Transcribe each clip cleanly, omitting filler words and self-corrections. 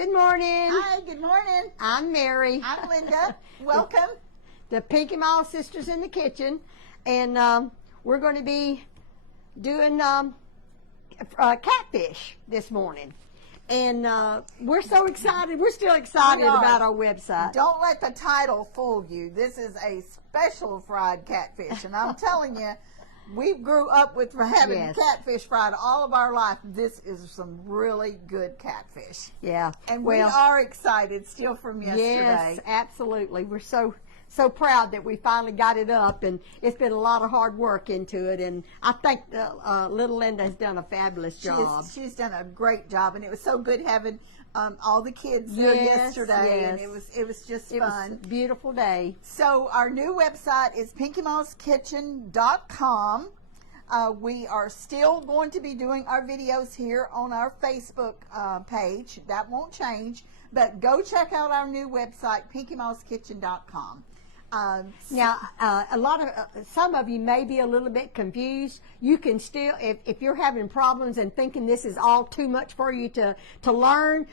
Good morning. Hi, good morning. I'm Mary. I'm Linda. Welcome. The Pinky Mall Sisters in the Kitchen. And we're going to be doing catfish this morning. And we're so excited. We're still excited about our website. Don't let the title fool you. This is a special fried catfish. And I'm telling you, we grew up with having catfish fried all of our life. This is some really good catfish. Yeah. And we are excited still from yesterday. Yes, absolutely. We're so proud that we finally got it up, and it's been a lot of hard work into it, and I think little Linda has done a fabulous job. She's done a great job, and it was so good having all the kids there yesterday, and it was just fun. It was a beautiful day. So our new website is pinkymallskitchen.com. We are still going to be doing our videos here on our Facebook page. That won't change, but go check out our new website, pinkymallskitchen.com. Now, some of you may be a little bit confused. You can still, if you're having problems and thinking this is all too much for you to learn,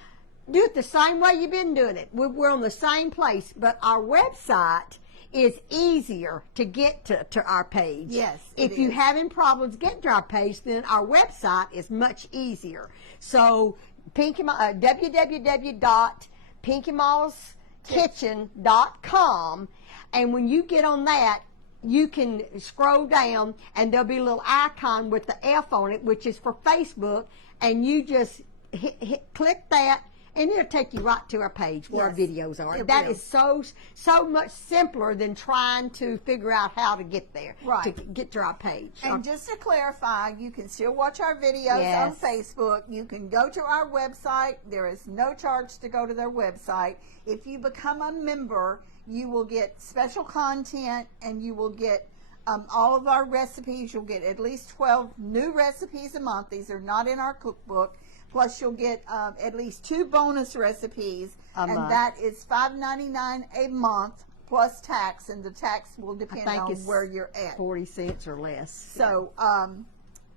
do it the same way you've been doing it. We're on the same place, but our website is easier to get to our page. Yes. If you're having problems getting to our page, then our website is much easier. So, www.pinkymallskitchen.com, and when you get on that, you can scroll down and there'll be a little icon with the F on it, which is for Facebook, and you just click that, and it'll take you right to our page where our videos are. That is so much simpler than trying to figure out how to get there, to get to our page. And just to clarify, you can still watch our videos on Facebook. You can go to our website. There is no charge to go to their website. If you become a member, you will get special content, and you will get all of our recipes. You'll get at least 12 new recipes a month. These are not in our cookbook. Plus, you'll get at least 2 bonus recipes, and that is $5.99 a month plus tax, and the tax will depend on where you're at. 40 cents or less. So,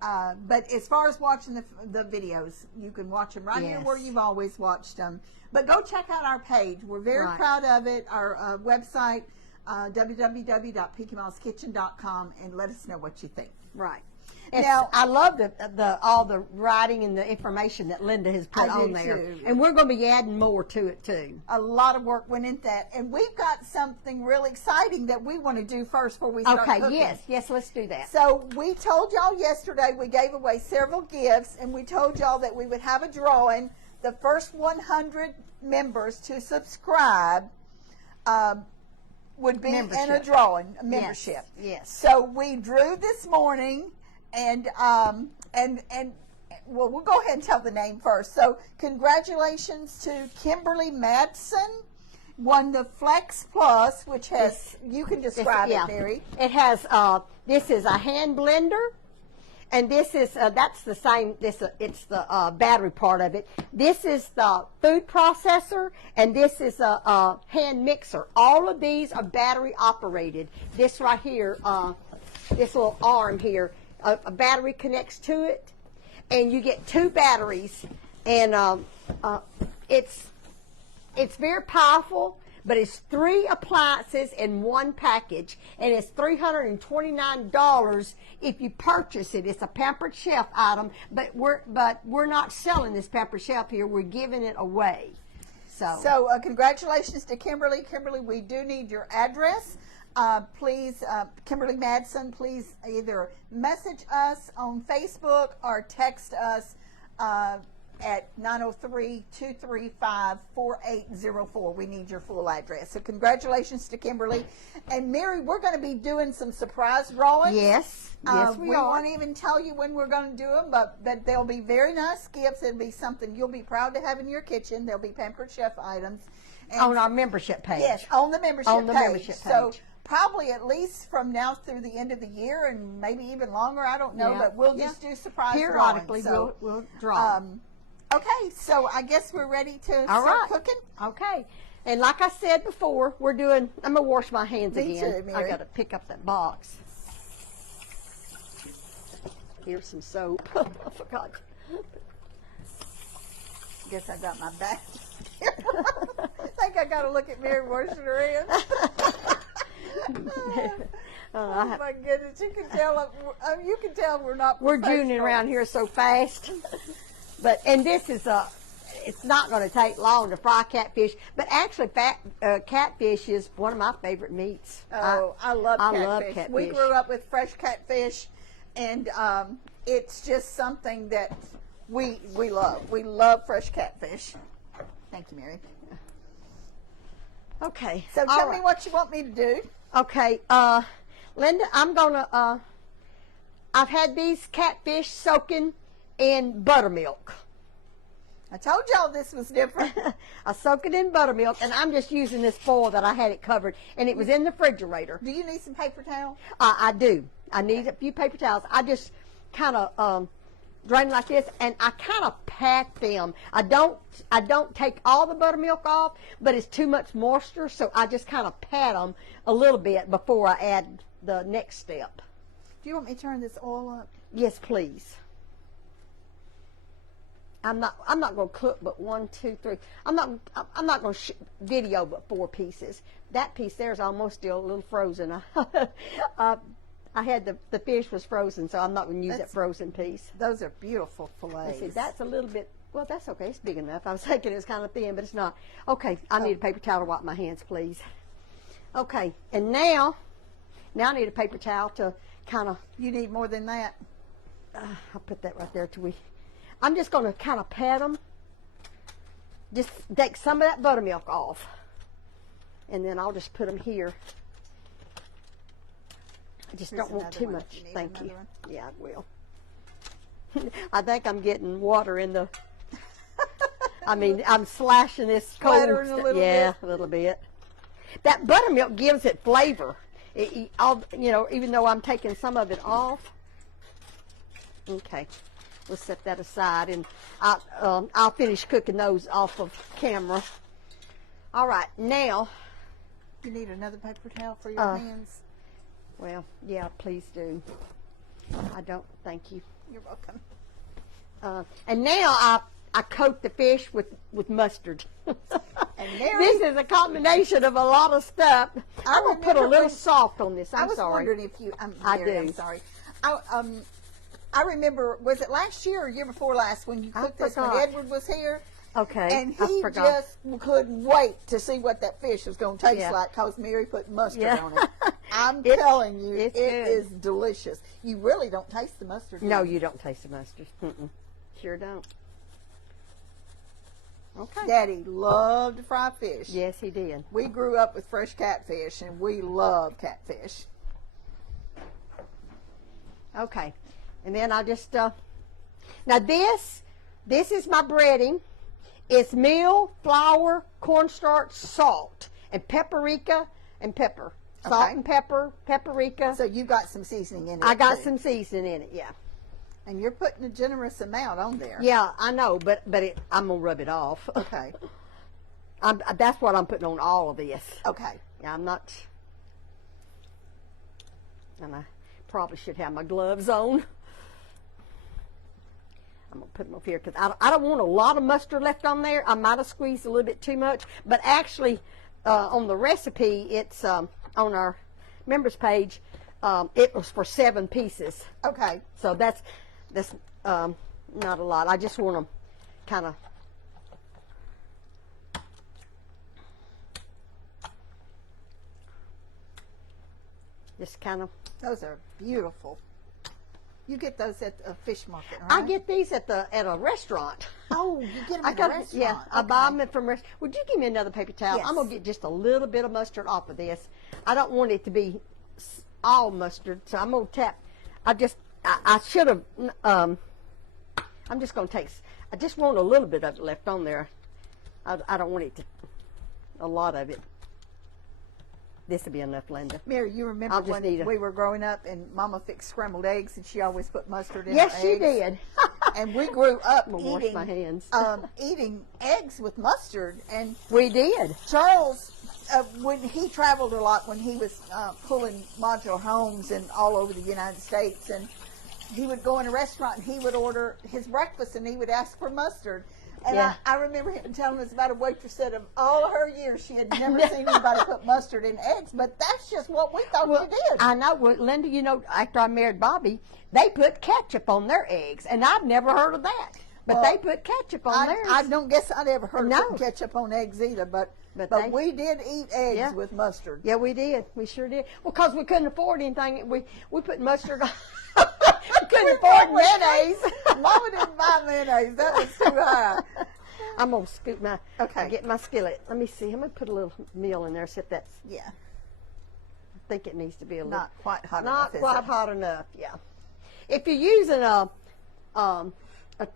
but as far as watching the videos, you can watch them right here where you've always watched them. But go check out our page. We're very proud of it. Our website, www.pinkymallskitchen.com, and let us know what you think. Right. Now, I love all the writing and the information that Linda has put on there. Too. And we're going to be adding more to it, too. A lot of work went into that. And we've got something really exciting that we want to do first before we start cooking. Yes, let's do that. So we told y'all yesterday, we gave away several gifts, and we told y'all that we would have a drawing. The first 100 members to subscribe would be in a drawing, a membership. Yes. So we drew this morning. And well, we'll go ahead and tell the name first. So congratulations to Kimberly Madsen, won the Flex Plus, which has, you can describe it, Mary. It has, this is a hand blender, and this is, that's the same, it's the battery part of it. This is the food processor, and this is a hand mixer. All of these are battery operated. This right here, this little arm here, a battery connects to it, and you get 2 batteries, and it's very powerful, but it's 3 appliances in one package, and it's $329 if you purchase it. It's a Pampered Chef item, but we're not selling this Pampered Chef here. We're giving it away. So congratulations to Kimberly. Kimberly, we do need your address. Please, Kimberly Madsen, please either message us on Facebook or text us at 903-235-4804. We need your full address. So congratulations to Kimberly. And Mary, we're going to be doing some surprise drawings. Yes, we are. We won't even tell you when we're going to do them, but they'll be very nice gifts. It'll be something you'll be proud to have in your kitchen. They'll be Pampered Chef items. And on our membership page. Yes, on the membership page. Membership page. So probably at least from now through the end of the year, and maybe even longer, I don't know, but we'll just do surprise periodically drawings. We'll draw. Okay, so I guess we're ready to start cooking. Okay. And like I said before, I'm going to wash my hands again. Me too, Mary. I got to pick up that box. Here's some soap. I forgot. Guess I got my back. I got to look at Mary washing her hands. Oh my goodness! You can tell we're not. We're Juning around here so fast. And this is it's not going to take long to fry catfish. But actually, catfish is one of my favorite meats. Oh, I love catfish. I love catfish. We grew up with fresh catfish, and it's just something that we love. We love fresh catfish. Thank you, Mary. Okay. So tell me what you want me to do. Okay, Linda, I'm gonna, I've had these catfish soaking in buttermilk. I told y'all this was different. I soak it in buttermilk, and I'm just using this foil that I had it covered, and it was in the refrigerator. Do you need some paper towel? I do. I need a few paper towels. I just kind of drain like this, and I kind of pat them. I don't take all the buttermilk off, but it's too much moisture, so I just kind of pat them a little bit before I add the next step. Do you want me to turn this oil up? Yes, please. I'm not going to cook but 1, 2, 3. I'm not going to video but 4 pieces. That piece there is almost still a little frozen. I had the fish was frozen, so I'm not going to use that frozen piece. Those are beautiful fillets. See, that's a little bit, well, that's okay. It's big enough. I was thinking it was kind of thin, but it's not. Okay, I need a paper towel to wipe my hands, please. Okay, and now I need a paper towel to kind of. You need more than that. I'll put that right there till we. I'm just going to kind of pat them. Just take some of that buttermilk off. And then I'll just put them here. I just don't want too much. Thank you. Yeah, I will. I think I'm getting water in the. I mean, I'm slashing this cold. Splattering a little bit. A little bit. That buttermilk gives it flavor. You know, even though I'm taking some of it off. Okay, we'll set that aside, and I'll finish cooking those off of camera. All right, now. You need another paper towel for your hands? Well, yeah, please do. I don't. Thank you. You're welcome. And now I coat the fish with mustard. And this is a combination of a lot of stuff. I'm going to put a little salt on this. I'm sorry. I was wondering if you. I'm sorry. I remember. Was it last year or year before last when you cooked this when Edward was here? Okay. And he just couldn't wait to see what that fish was going to taste like because Mary put mustard on it. I'm telling you, it is delicious. You really don't taste the mustard. No, you don't taste the mustard. Sure don't. Okay. Daddy loved to fry fish. Yes, he did. We grew up with fresh catfish, and we love catfish. Okay. And then I'll just, now this is my breading. It's meal, flour, cornstarch, salt, and paprika and pepper. Salt and pepper, paprika. So you got some seasoning in it. I got some seasoning in it, yeah. And you're putting a generous amount on there. Yeah, I know, but I'm going to rub it off. Okay. That's what I'm putting on all of this. Okay. Yeah, I'm not, and I probably should have my gloves on. I'm going to put them up here because I don't want a lot of mustard left on there. I might have squeezed a little bit too much. But actually, on the recipe, it's on our members page, it was for 7 pieces. Okay. So that's not a lot. I just want them kind of. Just kind of. Those are beautiful. You get those at a fish market, right? I get these at a restaurant. Oh, you get them at a restaurant. Yeah, I buy them from restaurant. Would you give me another paper towel? Yes. I'm going to get just a little bit of mustard off of this. I don't want it to be all mustard, so I'm going to tap. I should have, I'm just going to take, I just want a little bit of it left on there. I don't want it to, a lot of it. This will be enough, Linda. Mary, you remember when we were growing up and Mama fixed scrambled eggs and she always put mustard in her eggs? Yes, she did. And we grew up wash my hands. eating eggs with mustard. And we did. Charles, when he traveled a lot when he was pulling modular homes and all over the United States, and he would go in a restaurant and he would order his breakfast and he would ask for mustard. And Yeah. I remember him telling us about a waitress said of all her years she had never seen anybody put mustard in eggs, but that's just what we thought you did. I know. Well, Linda, you know, after I married Bobby, they put ketchup on their eggs, and I've never heard of that. But they put ketchup on theirs. I don't guess I'd ever heard No. of putting ketchup on eggs either, but we did eat eggs Yeah. with mustard. Yeah, we did. We sure did. Well, because we couldn't afford anything. We put mustard on. We couldn't afford mayonnaise. Mama didn't buy mayonnaise. That was too high. I'm going to scoop my, Okay. get my skillet. Let me see. I'm going to put a little meal in there. See if that's, Yeah, I think it needs to be a little. not quite hot Not enough. is quite it? hot enough, yeah. If you're using a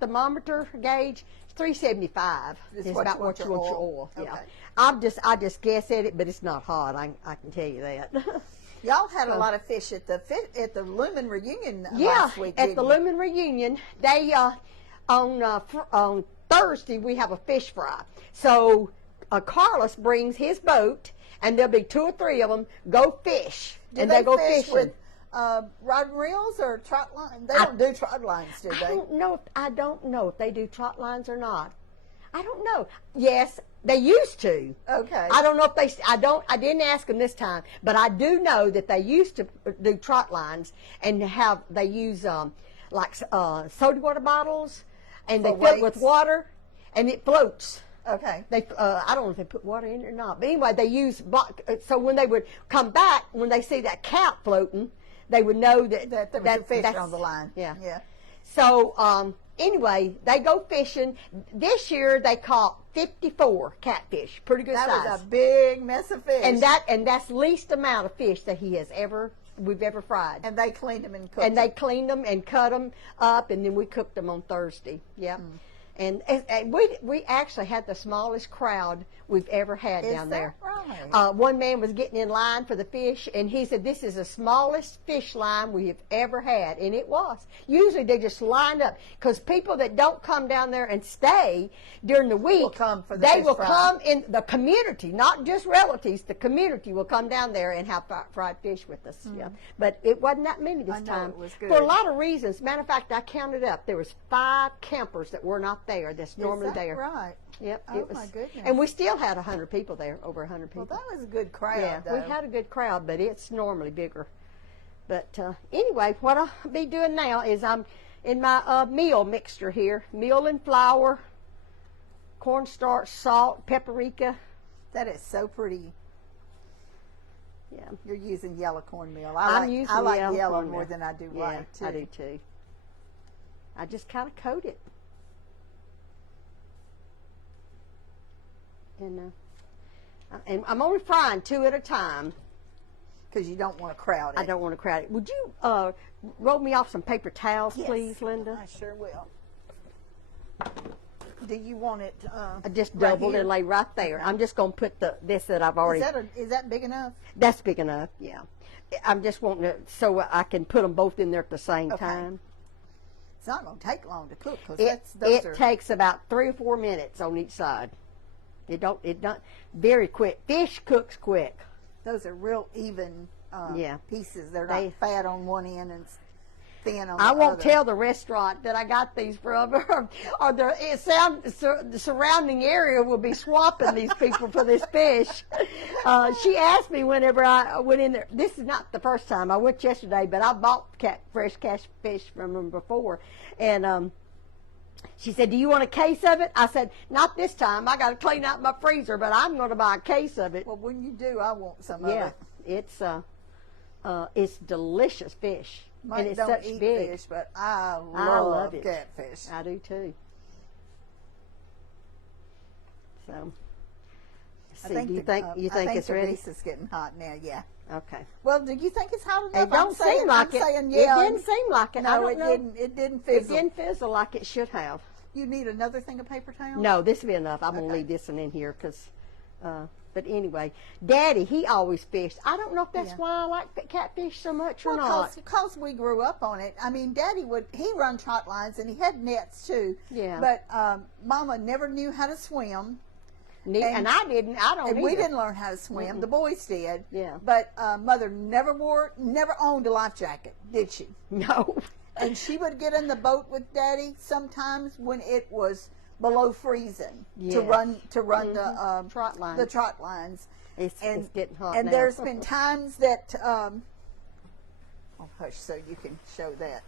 thermometer gauge, 375 Is is what about you what want you your want your oil. oil. Yeah. Okay. I just guess at it, but it's not hot. I can tell you that. Y'all had a lot of fish at the Lumen reunion Yeah, last week. at didn't the you? Lumen reunion, they on Thursday we have a fish fry. So Carlos brings his boat, and there'll be 2 or 3 of them go fish, Do and they go fish fishing. with rod and reels or trot lines? They don't do trot lines, do I they? don't know if they do trot lines or not. I don't know. Yes, they used to. Okay. I don't know if they. I didn't ask them this time, but I do know that they used to do trot lines and they use like soda water bottles, and they For fill it with weights? water, and it floats. Okay. They I don't know if they put water in it or not, but anyway, they use so when they would come back, when they see that cat floating, they would know that That there was a fish that's- on the line. Yeah. Yeah. So anyway, they go fishing. This year they caught 54 catfish, pretty good That size. was a big mess of fish. And that's least amount of fish that we've ever fried. And they cleaned them and cooked And they them. cleaned them and cut them up, and then we cooked them on Thursday. Yeah. Mm. And we actually had the smallest crowd we've ever had Is down that there. right? One man was getting in line for the fish, and he said, "This is the smallest fish line we have ever had," and it was. Usually they just lined up because people that don't come down there and stay during the week, Will come for the they fish will fry. come in the community, not just relatives. The community will come down there and have fried fish with us. Yeah, but it wasn't that many this I know time it was for good. a lot of reasons. Matter of fact, I counted up. There was 5 campers that were not there. That's normally Is that there. right? Yep. Oh, it was, my goodness. And we still had 100 people there, over 100 people. Well, that was a good crowd, yeah, though. we had a good crowd, but it's normally bigger. But anyway, what I'll be doing now is I'm in my meal mixture here. Meal and flour, cornstarch, salt, paprika. That is so pretty. Yeah. You're using yellow cornmeal. I'm using I like yellow yellow cornmeal. more than I do Yeah, white, too. I do too. I just kind of coat it. And I'm only frying 2 at a time. Because you don't want to crowd it. I don't want to crowd it. Would you roll me off some paper towels, Yes, please, Linda? I sure will. Do you want it I just right doubled here? and lay right there. I'm just going to put this that I've already. Is that big enough? That's big enough, yeah. I'm just wanting to so I can put them both in there at the same Okay. time. It's not going to take long to cook because It takes about 3 or 4 minutes on each side. It don't very quick. Fish cooks quick. those are real even Yeah. pieces. They're They- not fat on one end and thin on the I won't other. tell the restaurant that I got these from, or the surrounding area will be swapping these people for this fish. She asked me whenever I went in there. This is not the first time. I went yesterday, but I bought fresh catfish from them before, and she said, "Do you want a case of it?" I said, "Not this time. I got to clean out my freezer, but I'm going to buy a case of it." Well, when you do, I want some Yeah, of it. it's delicious fish. Mike and it's don't such eat big. fish, but I love love it. catfish. I do too. So, I see, think do you the- think I it's think the ready? grease is getting hot now. Yeah. Okay. Well, do you think it's hot enough? It don't seem like I'm it. saying yeah. It didn't seem like it. I No, don't it know. didn't. It didn't It fizzle. didn't fizzle like it should have. You need another thing of paper towel? No, this will be enough. I'm gonna Okay. leave this one in here because. But anyway, Daddy, he always fished. I don't know if that's Yeah. why I like catfish so much or Well, not. because we grew up on it. I mean, Daddy he run trot lines and he had nets too. Yeah. But Mama never knew how to swim. And I didn't. I don't. And we either. didn't learn how to swim. The boys did. Yeah. But Mother never owned a life jacket, did she? No. And she would get in the boat with Daddy sometimes when it was below freezing to run the trot lines. The trot lines. It's getting hot and now. there's been times that I'll hush so you can show that.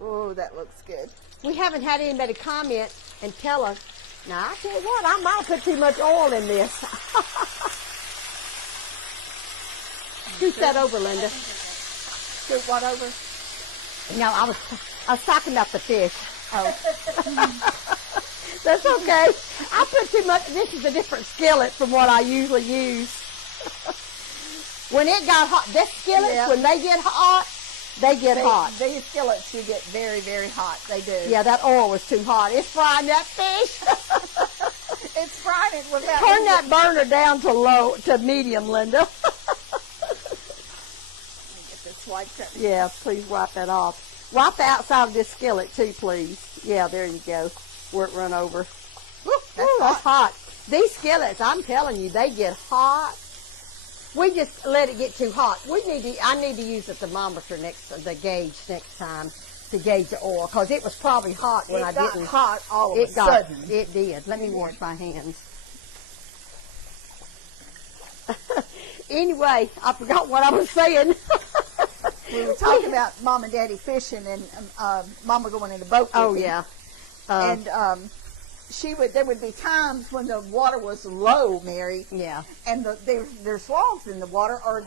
Oh, that looks good. We haven't had anybody comment and tell us. Now, I tell you what, I might have put too much oil in this. Scoot that over, Linda. Scoot what over? No, I was talking about the fish. Oh. That's okay. I put too much. This is a different skillet from what I usually use. When it got hot, this skillets, when they get hot, they get hot. These skillets you get very, very hot. They do. Yeah, that oil was too hot. It's frying that fish. It's frying it without. Turn that burner down to medium, Linda. Get this wiped up. Yeah, please wipe that off. Wipe the outside of this skillet too, please. Yeah, there you go. Where it run over. That's hot. These skillets, I'm telling you, they get hot. We just let it get too hot. I need to use the thermometer the gauge next time to gauge the oil, because it was probably hot when I didn't. It got hot all of a sudden. It did. Let me wash my hands. Anyway, I forgot what I was saying. We were talking about Mom and Daddy fishing and Mama going in the boat with Oh, him. yeah. And there would be times when the water was low, Mary. Yeah. And there's logs in the water, or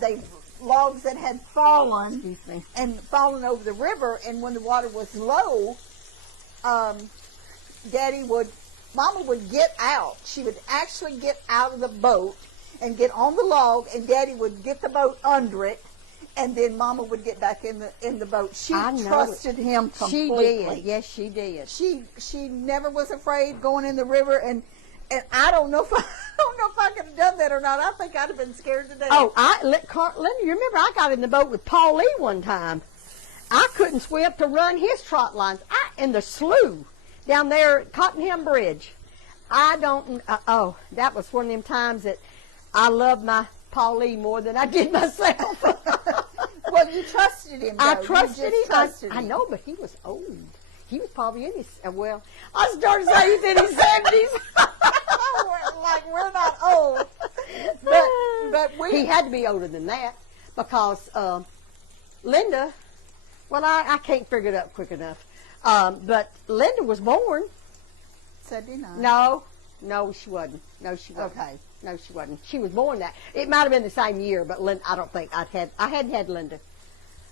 logs that had fallen. Excuse me. And fallen over the river. And when the water was low, Mama would get out. She would actually get out of the boat and get on the log, and Daddy would get the boat under it, and then Mama would get back in the boat. She trusted him completely. She did. Yes, she did. She never was afraid going in the river, and I don't know if I could have done that or not. I think I'd have been scared to death. Oh, Linda, you remember I got in the boat with Paul Lee one time. I couldn't swim to run his trot lines in the slough down there at Cottonham Bridge. That was one of them times that I loved my Paul Lee more than I did myself. Well, you trusted him, though. I trusted him. Trusted him. I know, but he was old. He was probably in his, I started saying he's in his 70s. We're not old. But he had to be older than that, because Linda, I can't figure it up quick enough. But Linda was born. 79. No, she wasn't. No, she wasn't. Okay. No, she wasn't. She was born that. It might have been the same year, but Linda, I don't think I hadn't had Linda.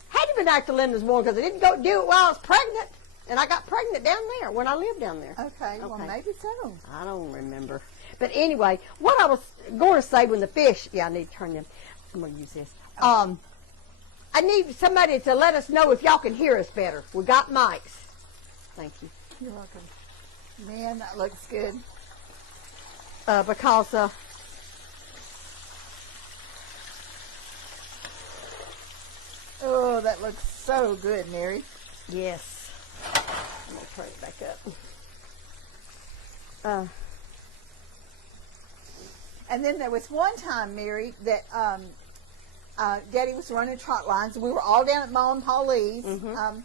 Had to been after Linda's born, because I didn't go do it while I was pregnant, and I got pregnant down there when I lived down there. Okay. Well, maybe so. I don't remember. But anyway, what I was going to say when the fish, I need to turn them. I'm going to use this. I need somebody to let us know if y'all can hear us better. We got mics. Thank you. You're welcome. Man, that looks good. Because oh, that looks so good, Mary. yes. I'm going to turn it back up. And then there was one time, Mary, that Daddy was running trot lines. We were all down at Mom and Paul Lee's. Mm-hmm.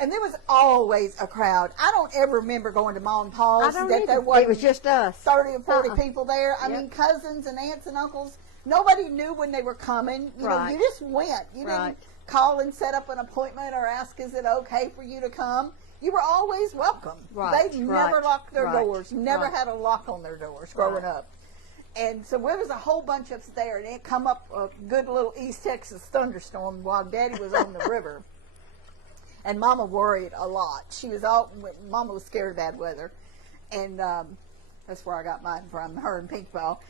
And there was always a crowd. I don't ever remember going to Mom and Paul's It was just us. 30 or 40 people there. I mean, cousins and aunts and uncles. Nobody knew when they were coming. You know, you just went. You didn't call and set up an appointment or ask, is it okay for you to come? You were always welcome. They never locked their doors. Never had a lock on their doors growing up. And so there was a whole bunch of us there, and it come up a good little East Texas thunderstorm while Daddy was on the river. And Mama worried a lot. Mama was scared of bad weather. And that's where I got mine from, her and Pink Ball.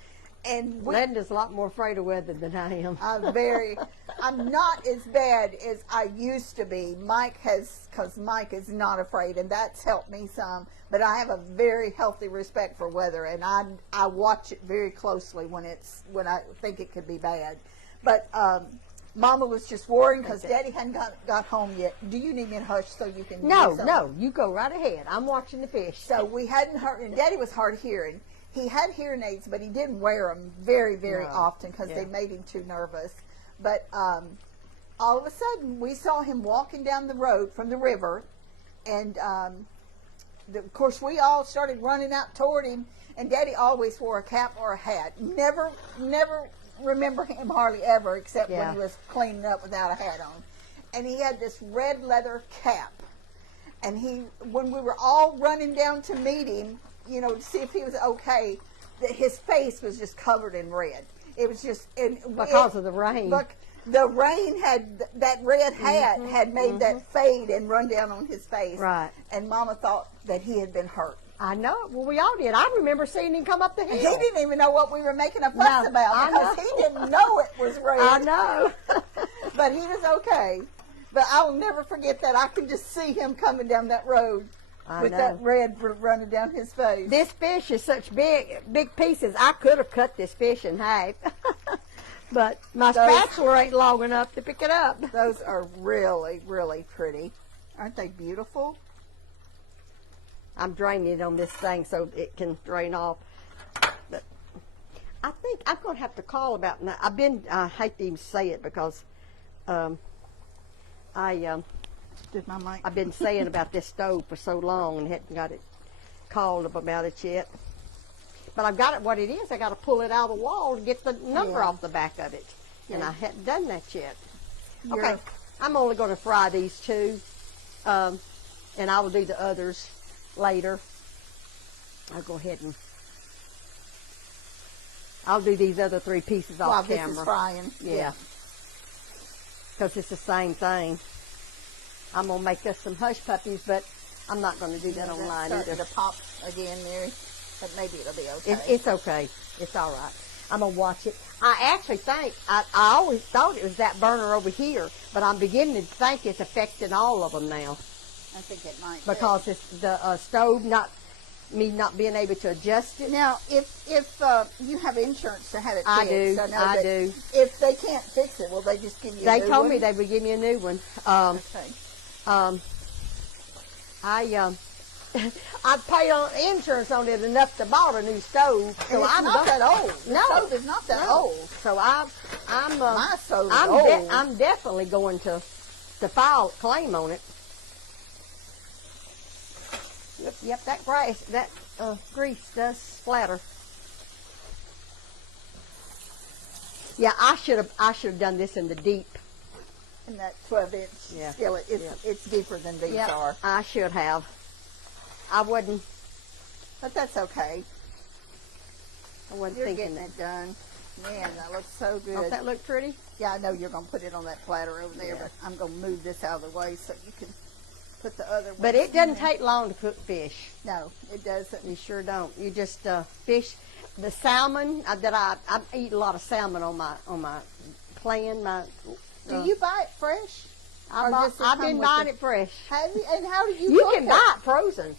And Linda's a lot more afraid of weather than I am. I'm not as bad as I used to be. Because Mike is not afraid, and that's helped me some. But I have a very healthy respect for weather, and I watch it very closely when I think it could be bad. But Mama was just worrying because Daddy hadn't got home yet. Do you need me to hush so you can? No, you go right ahead. I'm watching the fish. So we hadn't heard, and Daddy was hard hearing. He had hearing aids, but he didn't wear them very, very often because they made him too nervous. But all of a sudden we saw him walking down the road from the river, and of course we all started running out toward him, and Daddy always wore a cap or a hat. Never remember him hardly ever, except when he was cleaning up without a hat on. And he had this red leather cap, and when we were all running down to meet him, you know, to see if he was okay, his face was just covered in red. It was just because of the rain. Look, the rain had that red hat had made that fade and run down on his face. Right. And Mama thought that he had been hurt. I know. Well, we all did. I remember seeing him come up the hill. He didn't even know what we were making a fuss about because he didn't know it was red. I know. But he was okay. But I will never forget that. I could just see him coming down that road with that red running down his face. This fish is such big pieces. I could have cut this fish in half. But my spatula ain't long enough to pick it up. Those are really, really pretty. Aren't they beautiful? I'm draining it on this thing so it can drain off. But I think I'm going to have to call about now. I hate to even say it because Did my mic? I've been saying about this stove for so long and hadn't got it called up about it yet. But I've got it what it is. I got to pull it out of the wall to get the number off the back of it. And I hadn't done that yet. Okay, I'm only going to fry these two. And I will do the others later. I'll go ahead and I'll do these other 3 pieces off camera. While this is frying. Yeah. Because it's the same thing. I'm going to make us some hush puppies, but I'm not going to do that online either. To pop again, Mary. But maybe it'll be okay. It's okay. It's all right. I'm going to watch it. I actually think, I always thought it was that burner over here, but I'm beginning to think it's affecting all of them now. I think it might because it's the stove not being able to adjust it. Now, if you have insurance to have it fixed, I do. If they can't fix it, will they just give you a new one? They told me they would give me a new one. I paid on insurance on it enough to buy a new stove. So and it's not that old. No, the stove is not that old. So my stove is old. I'm definitely going to file a claim on it. Yep, that grease does splatter. Yeah, I should have done this in the deep. In that 12-inch skillet, it's deeper than these are. I should have. I wouldn't. But that's okay. I wasn't You're thinking getting it done. Man, that looks so good. Don't that look pretty? Yeah, I know you're going to put it on that platter over there, but I'm going to move this out of the way so you can put the other one. But it doesn't take long to cook fish. No, it doesn't. You sure don't. You just fish. The salmon that I eat a lot of salmon on my plan. Do you buy it fresh? I've been buying it fresh. Have you? And how do you? You can buy it frozen.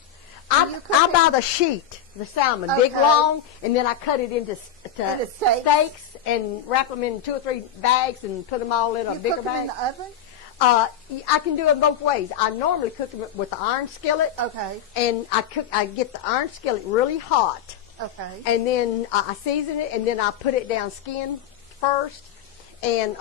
I buy the sheet, the salmon, big long, and then I cut it into steaks and wrap them in 2 or 3 bags and put them all in a bigger bag. You cook them in the oven? I can do it both ways. I normally cook them with the iron skillet. Okay. And I get the iron skillet really hot. Okay. And then I season it, and then I put it down skin first, and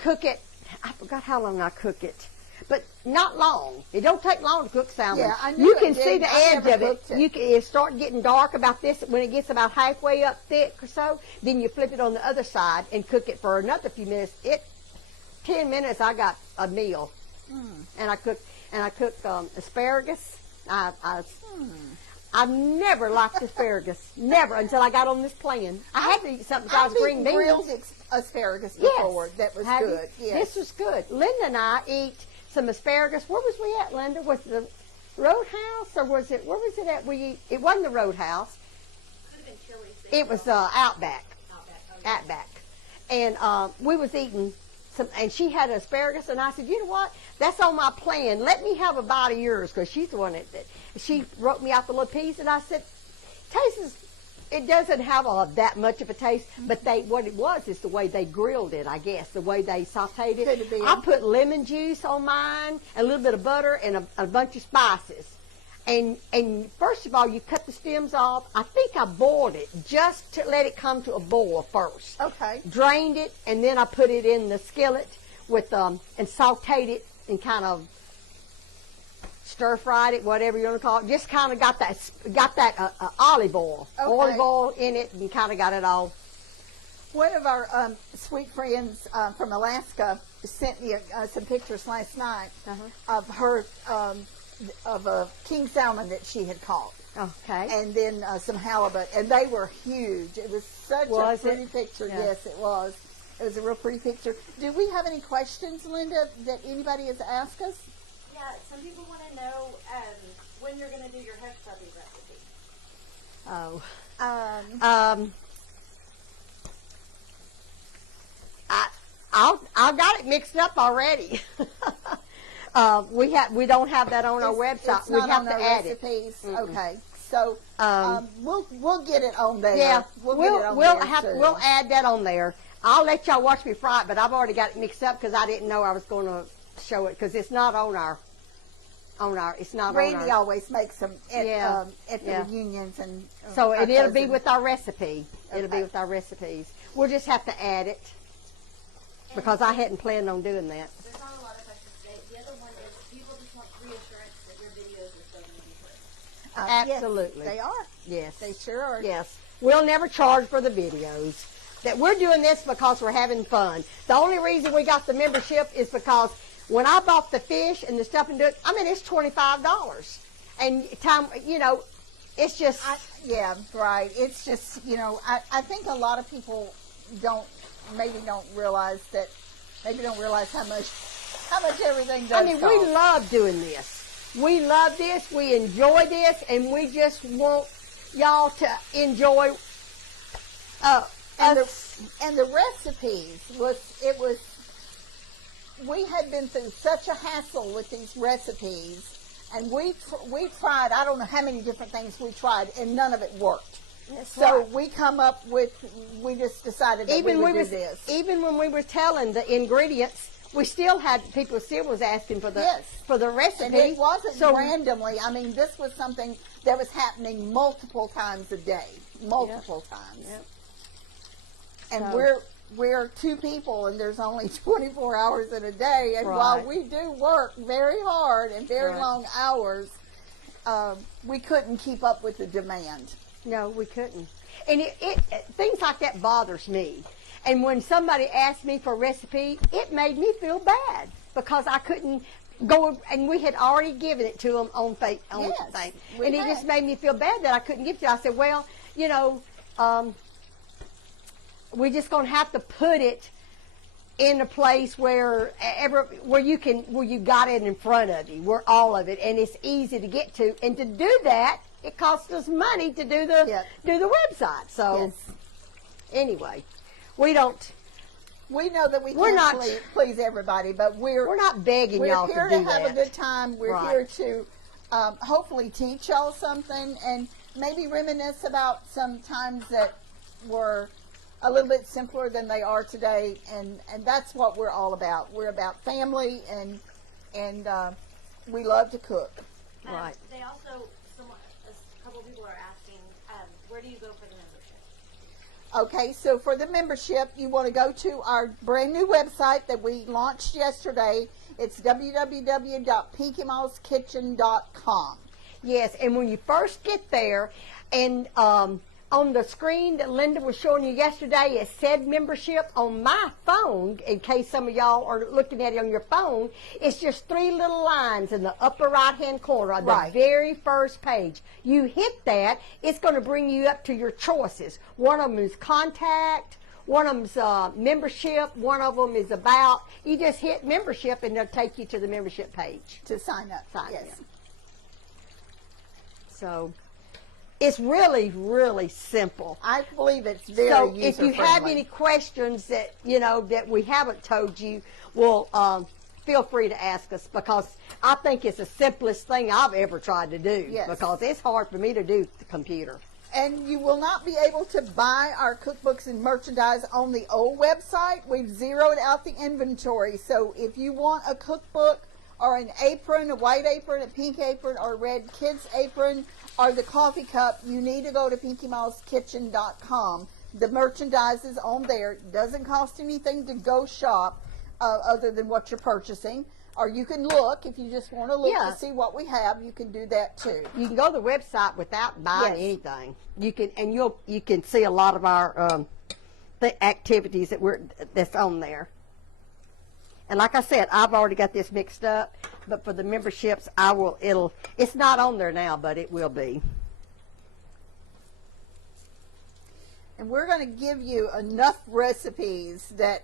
cook it. I forgot how long I cook it, but not long. It don't take long to cook salmon. Yeah, I knew you it can did. see the I edge never of it. cooked it. You can it start getting dark about this when it gets about halfway up thick or so. Then you flip it on the other side and cook it for another few minutes. 10 minutes, I got a meal. And I cook asparagus. I've never liked asparagus, never until I got on this plan. I had to eat something besides green beans. Grilled asparagus before. That was good. Yes. This was good. Linda and I eat some asparagus. Where was we at, Linda? Was it the Roadhouse or was it? Where was it at? It wasn't the Roadhouse. It was Outback. Outback. And we was eating some, and she had asparagus, and I said, you know what? That's on my plan. Let me have a bite of yours, because she's the one that she wrote me out the little piece, and I said, it doesn't have that much of a taste, but what it was is the way they grilled it, I guess, the way they sauteed it. I put lemon juice on mine, a little bit of butter, and a bunch of spices. And first of all, you cut the stems off. I think I boiled it just to let it come to a boil first. Okay. Drained it, and then I put it in the skillet with and sauteed it and kind of stir fried it, whatever you want to call it. Just kind of got that olive oil, Okay. olive oil in it, and kind of got it all. One of our sweet friends from Alaska sent me some pictures last night of her of a king salmon that she had caught. Okay. And then some halibut, and they were huge. It was such a pretty picture. Yeah. Yes, it was. It was a real pretty picture. Do we have any questions, Linda, that anybody has asked us? Yeah, some people want to know when you're going to do your hush puppy recipe. Oh. I got it mixed up already. We don't have that on our website. It's not we have on to our add recipes. it. Okay, so we'll get it on there. Yeah, we'll get it on there soon. we'll add that on there. I'll let y'all watch me fry it, but I've already got it mixed up because I didn't know I was going to show it because it's not on our. It's not Randy on our. always makes them at the reunions and. So our it'll be cousins. with our recipe. It'll be Okay. with our recipes. We'll just have to add it because I hadn't planned on doing that. There's not a lot of questions today. The other one is people just want reassurance that your videos are still going to be free. Absolutely. Yes, they are. Yes. They sure are. Yes. We'll never charge for the videos. That we're doing this because we're having fun. The only reason we got the membership is because when I bought the fish and the stuff and do it, I mean, it's $25. And it's just. Yeah, right. It's just, I think a lot of people don't realize how much everything does I mean, we cost. love doing this. We love this. We enjoy this, and we just want y'all to enjoy. And the recipes we had been through such a hassle with these recipes, and we tried, I don't know how many different things we tried, and none of it worked. So right. we just decided that we would do this. Even when we were telling the ingredients, we still had people still was asking for the recipe. And it wasn't randomly. I mean, this was something that was happening multiple times a day, multiple times. Yep. And So- we're two people, and there's only 24 hours in a day. And Right. while we do work very hard and very Right. long hours, we couldn't keep up with the demand. No, we couldn't. And it things like that bothers me. And when somebody asked me for a recipe, it made me feel bad because I couldn't go, and we had already given it to them on Yes, thing. we And it had. just made me feel bad that I couldn't give it to you. I said, well, we're just going to have to put it in a place where you got it in front of you, where all of it, and it's easy to get to. And to do that, it costs us money to do the website. So Yes. anyway, we don't. We know that we We're can't not- please everybody, but We're not begging we're y'all here to to do have that. a good time. We're Right. here to hopefully teach y'all something and maybe reminisce about some times that were a little bit simpler than they are today, and that's what we're all about. We're about family, and we love to cook. Right. They also, a couple people are asking, where do you go for the membership? Okay, so for the membership, you want to go to our brand new website that we launched yesterday. It's www.pinkymallskitchen.com. Yes, and when you first get there, and on the screen that Linda was showing you yesterday, it said membership. On my phone, in case some of y'all are looking at it on your phone, it's just 3 little lines in the upper right-hand corner of the Right. very first page. You hit that, it's going to bring you up to your choices. One of them is contact, one of them's membership, one of them is about. You just hit membership, and they'll take you to the membership page. To sign up. Yes. in. So it's really, really simple. I believe it's very So user-friendly. if you have any questions that that we haven't told you, well, feel free to ask us, because I think it's the simplest thing I've ever tried to do. Yes. Because it's hard for me to do the computer. And you will not be able to buy our cookbooks and merchandise on the old website. We've zeroed out the inventory. So if you want a cookbook or an apron, a white apron, a pink apron, or a red kids apron, or the coffee cup, you need to go to pinkymallskitchen.com. The merchandise is on there. It doesn't cost anything to go shop. other than what you're purchasing. Or you can look, if you just want to look Yeah. to see what we have, you can do that too. You can go to the website without buying Yes. anything. You can, and you can see a lot of our the activities that's on there. And like I said, I've already got this mixed up, but for the memberships, it's not on there now, but it will be. And we're going to give you enough recipes that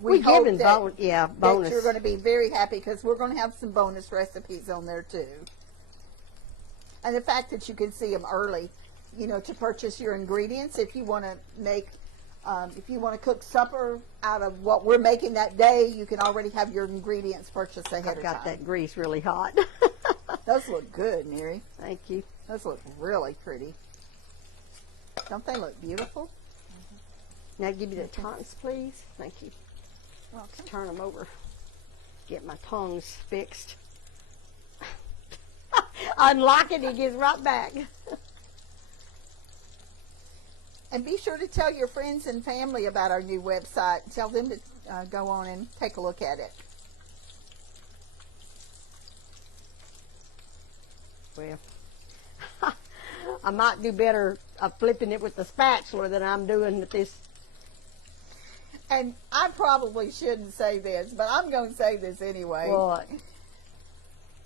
We're hope giving that, bonus. that you're going to be very happy, because we're going to have some bonus recipes on there too. And the fact that you can see them early, to purchase your ingredients if you want to make, if you want to cook supper out of what we're making that day, you can already have your ingredients purchased ahead I've of got time. that grease really hot. Those look good, Mary. Thank you. Those look really pretty. Don't they look beautiful? Now give me the tongs, please. Thank you. Okay. Turn them over. Get my tongs fixed. Unlock it, it gets right back. And be sure to tell your friends and family about our new website. Tell them to go on and take a look at it. Well, I might do better flipping it with the spatula than I'm doing with this. And I probably shouldn't say this, but I'm going to say this anyway. What?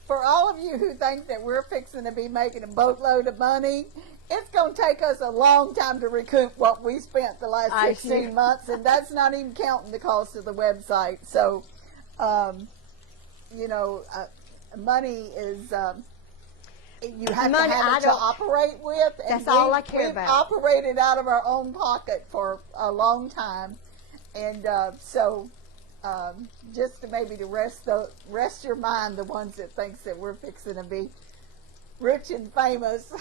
For all of you who think that we're fixing to be making a boatload of money, it's going to take us a long time to recoup what we spent the last 16 months, and that's not even counting the cost of the website. So, money is... you have Money, to have it to operate with. And That's all I care about. We've operated out of our own pocket for a long time. And just to maybe to rest your mind, the ones that thinks that we're fixing to be rich and famous.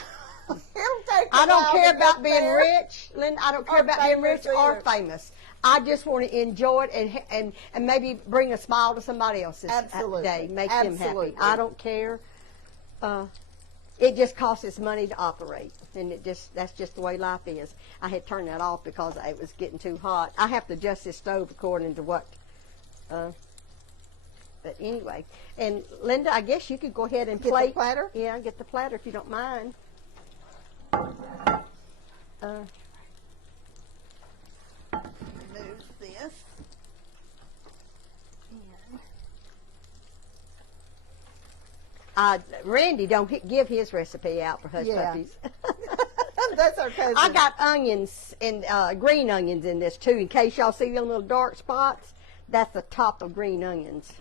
I don't care about being rich, Linda. I don't care Or about being rich famous or either. famous. I just want to enjoy it and maybe bring a smile to somebody else's Absolutely. day, make them Absolutely. happy. I don't care. It just costs us money to operate, and that's just the way life is. I had turned that off because it was getting too hot. I have to adjust this stove according to what. But anyway, and Linda, I guess you could go ahead and Get plate. the platter? Yeah, get the platter if you don't mind. Remove this. Randy don't give his recipe out for hush Yeah. puppies. That's our cousin. I got onions and green onions in this too, in case y'all see them little dark spots. That's the top of green onions.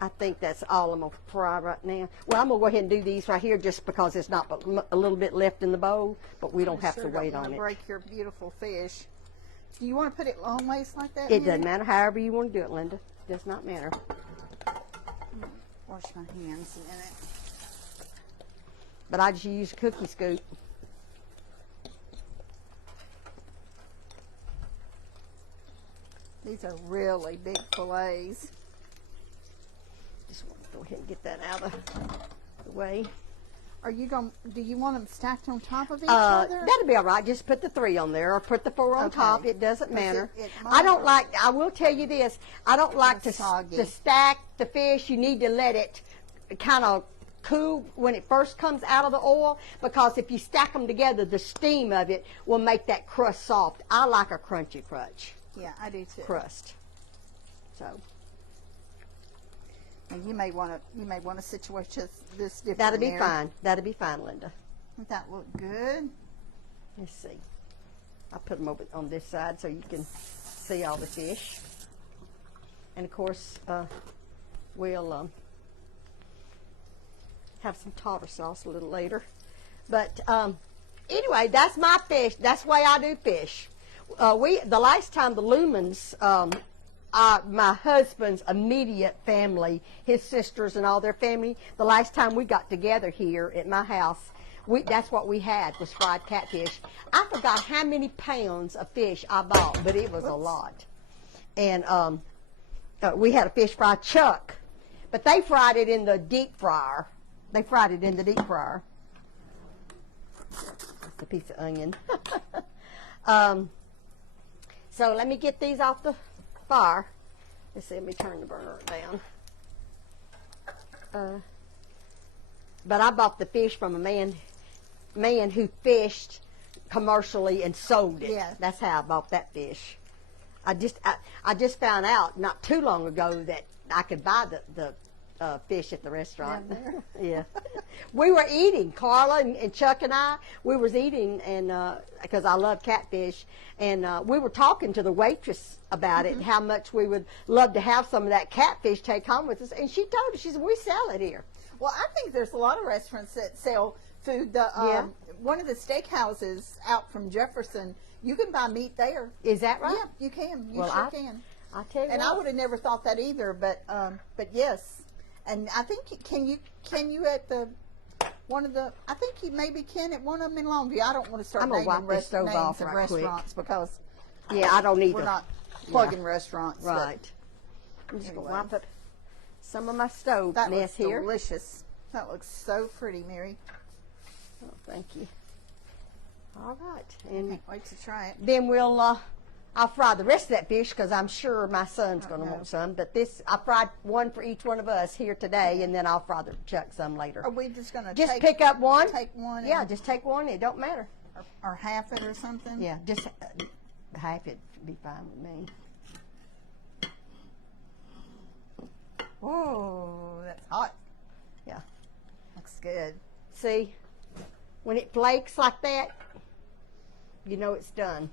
I think that's all I'm going to fry right now. Well, I'm going to go ahead and do these right here just because there's not but a little bit left in the bowl, but we don't have to wait on it. Break your beautiful fish. Do you want to put it long ways like that? It Mary? doesn't matter however you want to do it, Linda. Does not matter. Wash my hands a minute. But I just use a cookie scoop. These are really big fillets. Just want to go ahead and get that out of the way. Are you going? Do you want them stacked on top of each other? That'll be all right. Just put the 3 on there, or put the 4 on Okay. top. It doesn't 'Cause matter. it I don't might- like. I will tell you this. I don't like to soggy. stack the fish. You need to let it kind of cool when it first comes out of the oil, because if you stack them together, the steam of it will make that crust soft. I like a crunchy Yeah, I do too. crust. So And you may want to situate this differently. that'll be Mary. fine. That'll be fine, Linda. Doesn't that look good? Let's see. I put them over on this side so you can see all the fish. And of course, we'll have some tartar sauce a little later. But anyway, that's my fish. That's the way I do fish. The last time the Lumens, my husband's immediate family, his sisters and all their family, the last time we got together here at my house, that's what we had, was fried catfish. I forgot how many pounds of fish I bought, but it was a lot. And we had a fish fry chuck, but they fried it in the deep fryer. They fried it in the deep fryer. Just a piece of onion. So let me get these off the fire. Let's see, let me turn the burner down. But I bought the fish from a man who fished commercially and sold it. Yeah. That's how I bought that fish. I just found out not too long ago that I could buy the fish at the restaurant. Yeah. We were eating, Carla and Chuck and I, we was eating, and because I love catfish, and we were talking to the waitress about it, and how much we would love to have some of that catfish take home with us, and she told us, she said, we sell it here. Well, I think there's a lot of restaurants that sell food. One of the steakhouses out from Jefferson, you can buy meat there. Is that right? Yeah, you can. You Well, sure can. I tell you And what. I would have never thought that either, but yes. And I think can you at the one of the I think you maybe can at one of them in Longview. I don't want to start I'm gonna naming wipe this stove names off of right quick. restaurants because Yeah, I don't either. we're not plugging restaurants. but Right. I'm just going to Anyway. wipe up some of my stove That mess looks here. delicious. That looks so pretty, Mary. Oh, thank you. All right. I And can't wait to try it. then I'll fry the rest of that fish because I'm sure my son's going to no. want some. But I fried one for each one of us here today, and then I'll fry the Chuck some later. Are we just going to Just pick up one. Take one? Yeah, and- just take one. It don't matter. or half it or something? Yeah, just half it would be fine with me. Oh, that's hot. Yeah. Looks good. See, when it flakes like that, you know it's done.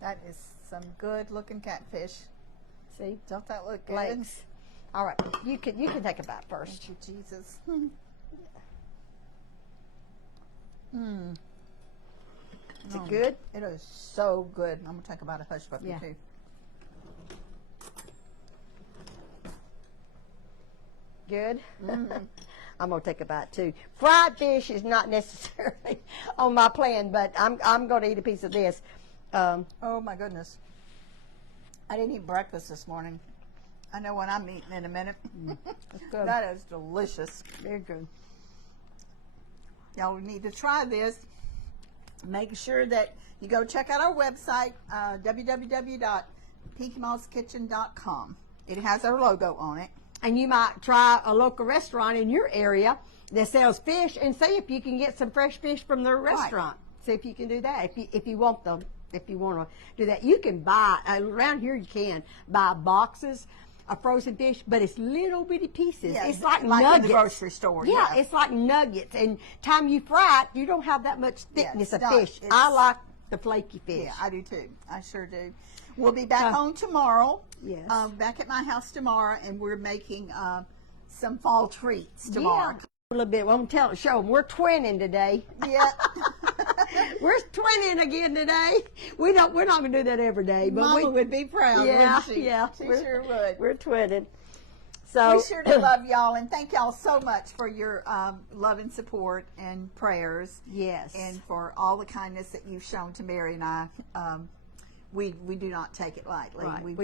That is some good looking catfish. See, Don't that look good? flakes. All right, you can take a bite first. Thank you, Jesus. Is it good? It is so good. I'm gonna take about a hush puppy Yeah. too. Good. I'm gonna take a bite too. Fried fish is not necessarily on my plan, but I'm gonna eat a piece of this. Oh my goodness. I didn't eat breakfast this morning. I know what I'm eating in a minute. It's good. That is delicious. Very good. Y'all need to try this. Make sure that you go check out our website, www.peakymosskitchen.com. It has our logo on it. And you might try a local restaurant in your area that sells fish and see if you can get some fresh fish from their restaurant. See if you can do that. If you want to do that, you can buy around here. You can buy boxes of frozen fish, but it's little bitty pieces. Yeah, it's like in nuggets. the grocery store. Yeah, it's like nuggets. And time you fry it, you don't have that much thickness of not. fish. It's- I like the flaky fish. Yeah, I do too. I sure do. We'll be back home tomorrow. Yes. Back at my house tomorrow, and we're making some fall treats tomorrow. Yeah. A little bit. Well, I'm telling, show 'em we're twinning today. Yeah. We're twinning again today. We're not going to do that every day, but Mama we would be proud, Yeah, wouldn't she? yeah. She we're- sure would. We're twinning. So We sure do love y'all, and thank y'all so much for your love and support and prayers, yes. and for all the kindness that you've shown to Mary and I. We do not take it lightly. Right. We